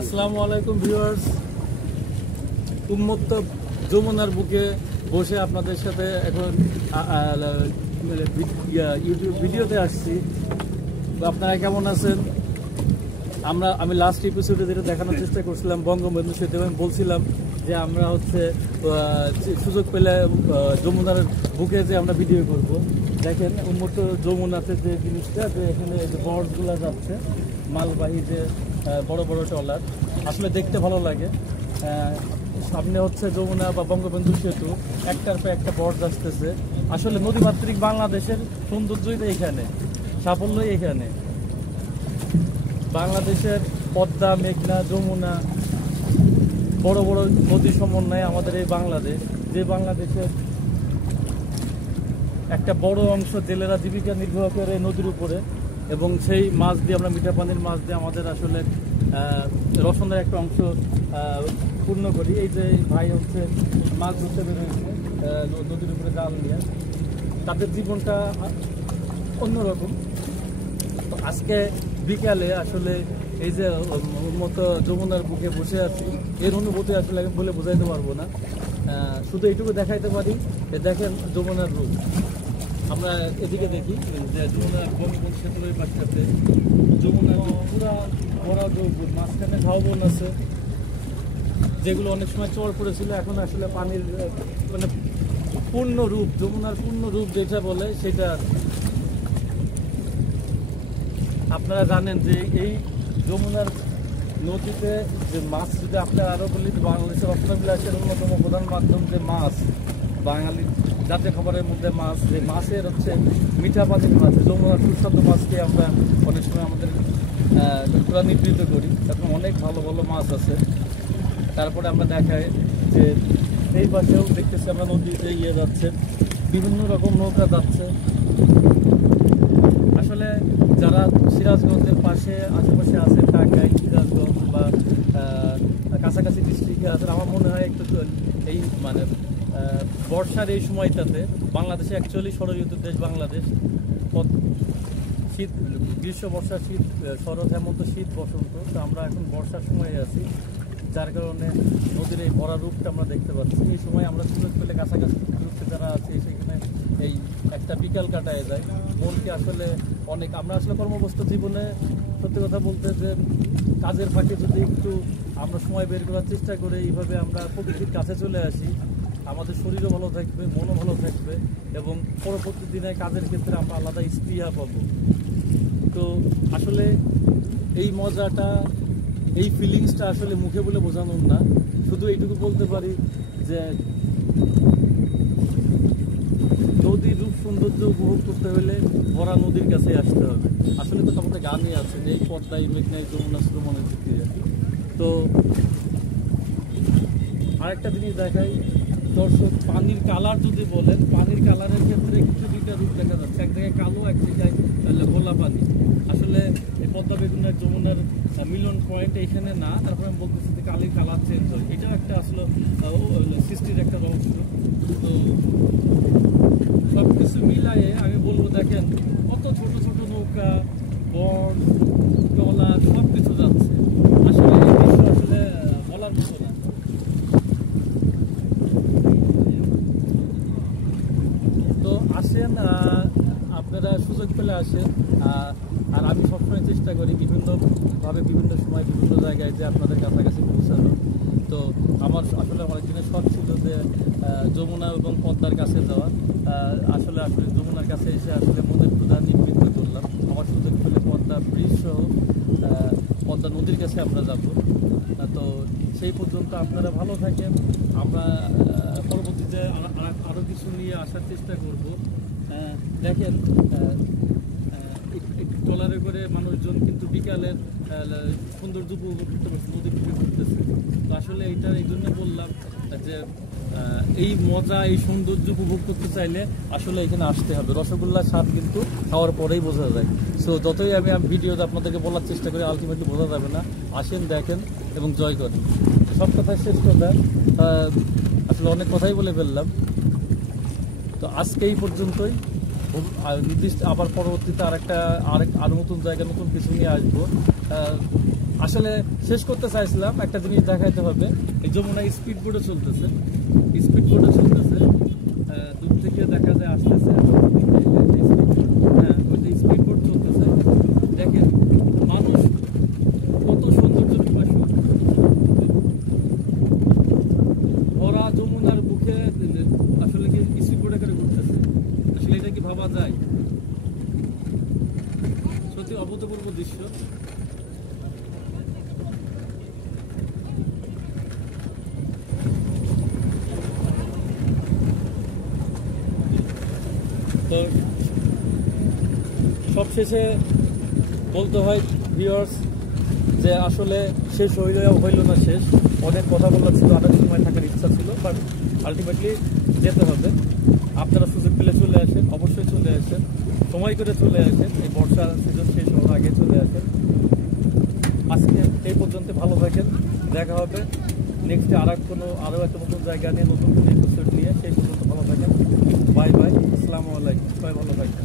আসসালামু আলাইকুম ভিউয়ার্স, উন্মুক্ত যমুনার বুকে বসে আপনাদের সাথে এখন ইউটিউব ভিডিওতে আসছি। তো আপনারা কেমন আছেন? আমি লাস্ট এপিসোডে যেটা দেখানোর চেষ্টা করছিলাম বঙ্গবন্ধু সেতু, আমি বলছিলাম যে আমরা সুযোগ পেলে যমুনার বুকে যে আমরা ভিডিও করব। দেখেন উন্মুক্ত যমুনাতে যে জিনিসটা, যে এখানে যে বর্ডগুলো যাচ্ছে মালবাহী, যে বড় বড় ট্রলার, আসলে দেখতে ভালো লাগে। সামনে হচ্ছে যমুনা বা বঙ্গবন্ধু সেতু, একটার পর একটা বর্ড আসতেছে। আসলে নদীমাতৃক বাংলাদেশের সৌন্দর্যই তো এখানে, সাফল্যই এখানে। বাংলাদেশের পদ্মা, মেঘনা, যমুনা, বড় বড় নদী সমন্বয়ে আমাদের এই বাংলাদেশ, যে বাংলাদেশের একটা বড় অংশ জেলেরা জীবিকা নির্বাহ করে নদীর উপরে, এবং সেই মাছ দিয়ে আমরা মিঠা পানির মাছ দিয়ে আমাদের আসলে রসনের একটা অংশ পূর্ণ করি। এই যে ভাই হচ্ছে মাছ ধরতে বেরোয়েছে নদীর উপরে জাল নিয়ে, তাদের জীবনটা অন্যরকম। তো আজকে বিকালে আসলে এই যে মতো যমুনার বুকে বসে আছি, এর অনুভূতি আসলে আমি বলে বোঝাইতে পারবো না। শুধু এইটুকু দেখাইতে পারি, দেখেন যমুনার রূপ। আমরা এদিকে দেখি যে যমুনার বঙ্গবন্ধু সেতুর ওই পাশটাতে যমুনার পুরা ভরা যৌবন, মাঝখানে ঝাউবন আছে, যেগুলো অনেক সময় চর পড়েছিল, এখন আসলে পানির মানে পূর্ণ রূপ, যমুনার পূর্ণ রূপ যেটা বলে সেটা। আপনারা জানেন যে এই যমুনার নদীতে যে মাছ, যদি আপনারা আরও বলি, বাংলাদেশের অর্থবিলাসের অন্যতম প্রধান মাধ্যম যে মাছ, বাঙালির জাতীয় খাবারের মধ্যে মাছ, যে মাছের হচ্ছে মিঠা পানির মাছ, যমুনার সুস্বাদু মাছকে আমরা অনেক সময় আমাদের নিবৃত্ত করি। এখন অনেক ভালো ভালো মাছ আছে। তারপরে আমরা দেখাই যে এই পাশেও দেখতেছি আমরা নদীতে যাচ্ছে, বিভিন্ন রকম নৌকা যাচ্ছে। আসলে যারা সিরাজগঞ্জের পাশে আশেপাশে আছে, টাঙ্গাইল, সিরাজগঞ্জ বা কাছাকাছি ডিস্ট্রিক্টে আছেন, আমার মনে হয় একটু এই মানে বর্ষার এই সময়টাতে, বাংলাদেশে অ্যাকচুয়ালি ষড়ঋতুর দেশ বাংলাদেশ। শীত, গ্রীষ্ম, বর্ষা, শীত, শরৎ, হেমন্ত, শীত, বসন্ত। তো আমরা এখন বর্ষার সময়ে আছি, যার কারণে নদীর এই ভরা রূপটা আমরা দেখতে পাচ্ছি। এই সময় আমরা সুযোগ পেলে কাছাকাছি গ্রুপে যারা আছে সেখানে এই একটা বিকাল কাটায় যায়। মনকে আসলে অনেক, আমরা আসলে কর্মব্যস্ত জীবনে সত্যি কথা বলতে যে কাজের ফাঁকে যদি একটু আমরা সময় বের করার চেষ্টা করে এইভাবে আমরা প্রকৃতির কাছে চলে আসি, আমাদের শরীরও ভালো থাকবে, মনও ভালো থাকবে, এবং পরবর্তী দিনে কাজের ক্ষেত্রে আমরা আলাদা স্পৃহা পাবো। তো আসলে এই মজাটা, এই ফিলিংসটা আসলে মুখে বলে বোঝানোর না। শুধু এইটুকু বলতে পারি যে নদীর রূপ সৌন্দর্য উপভোগ করতে হলে ভরা নদীর কাছে আসতে হবে। আসলে তো আমাদের গানই আছে, এই পদ্মায় মেঘনায় যমুনা শ্রমণের দিকে। তো আরেকটা জিনিস দেখাই দর্শক, পানির কালার যদি বলেন, পানির কালারের ক্ষেত্রে কিছু দুইটা রূপ দেখা যাচ্ছে। এক জায়গায় কালো, এক জায়গায় গোলা পানি। আসলে এই পদ্মা বেগুনের যমুনার মিলন পয়েন্ট এখানে না, তারপরে আমি বলতেছি যে কালির কালার চেঞ্জ হয়, এটাও একটা আসলে সৃষ্টির একটা রহস্য। তো সব কিছু মিলায়ে আমি বলবো, দেখেন কত ছোট ছোট নৌকা, বন, ট্রলার, সব কিছু যাচ্ছে। আসলে এই দৃশ্য আসলে বলার মতো না। তো আসেন, আপনারা সুযোগ পেলে আসেন। আর আমি সবসময় চেষ্টা করি বিভিন্নভাবে, বিভিন্ন সময়, বিভিন্ন জায়গায় যে আপনাদের কাছাকাছি পৌঁছানো। তো আমার আসলে অনেকদিনের শখ ছিল যে যমুনা এবং পদ্মার কাছে যাওয়া। আসলে যমুনার কাছে এসে আসলে মনের ক্ষুধা নিবৃত্ত করলাম। আমার সুযোগ পেলে পদ্মা ব্রিজ সহ পদ্মা নদীর কাছে আমরা যাব। তো সেই পর্যন্ত আপনারা ভালো থাকেন। আমরা পরবর্তীতে আরও কিছু নিয়ে আসার চেষ্টা করব। দেখেন ট্রলারে করে মানুষজন কিন্তু বিকালের সৌন্দর্য উপভোগ করতে পারছে, নদী উপভোগ করতেছে। তো আসলে এইটা এই জন্য বললাম যে এই মজা, এই সৌন্দর্য উপভোগ করতে চাইলে আসলে এখানে আসতে হবে। রসগোল্লার স্বাদ কিন্তু খাওয়ার পরেই বোঝা যায়। সো যতই আমি ভিডিওতে আপনাদেরকে বলার চেষ্টা করি, আলটিমেটলি বোঝা যাবে না। আসেন, দেখেন এবং জয় করেন। সব কথাই শেষ কথা, আসলে অনেক কথাই বলে ফেললাম। তো আজকে এই পর্যন্তই। নির্দিষ্ট আবার পরবর্তীতে আরো নতুন জায়গা নতুন কিছু নিয়ে আসবো। আসলে শেষ করতে চাইছিলাম, একটা জিনিস দেখাইতে হবে, এই যমুনা স্পিড বোটে চলতেছে, দূর থেকে দেখা যায় আসতেছে, হ্যাঁ ওই যে স্পিড বোট চলতেছে, দেখেন মানুষ কত সৌন্দর্য পিপাসু, ভরা যমুনার বুকে আসলে কি স্পিড বোটে করে ঘুরতেছে, আসলে এটা কি ভাবা যায়? সত্যি অভূতপূর্ব দৃশ্য। তো সবশেষে বলতে হয় ভিউয়ার্স যে আসলে শেষ হইল না, শেষ অনেক কথা বলার ছিল, অনেক সময় থাকার ইচ্ছা ছিল, বাট আলটিমেটলি যেতে হবে। আপনারা সুযোগ পেলে চলে আসেন, অবশ্যই চলে আসেন, সময় করে চলে আসেন, এই বর্ষার সিজন শেষ হওয়ার আগে চলে আসেন। আজকে এই পর্যন্ত, ভালো থাকেন, দেখা হবে নেক্সটে আরও একটা নতুন জায়গা নিয়ে, নতুন কোনো এপিসোড নিয়ে। সেই পর্যন্ত ভালো থাকেন, বাই বাই, আসসালামু আলাইকুম, সবাই ভালো থাকেন।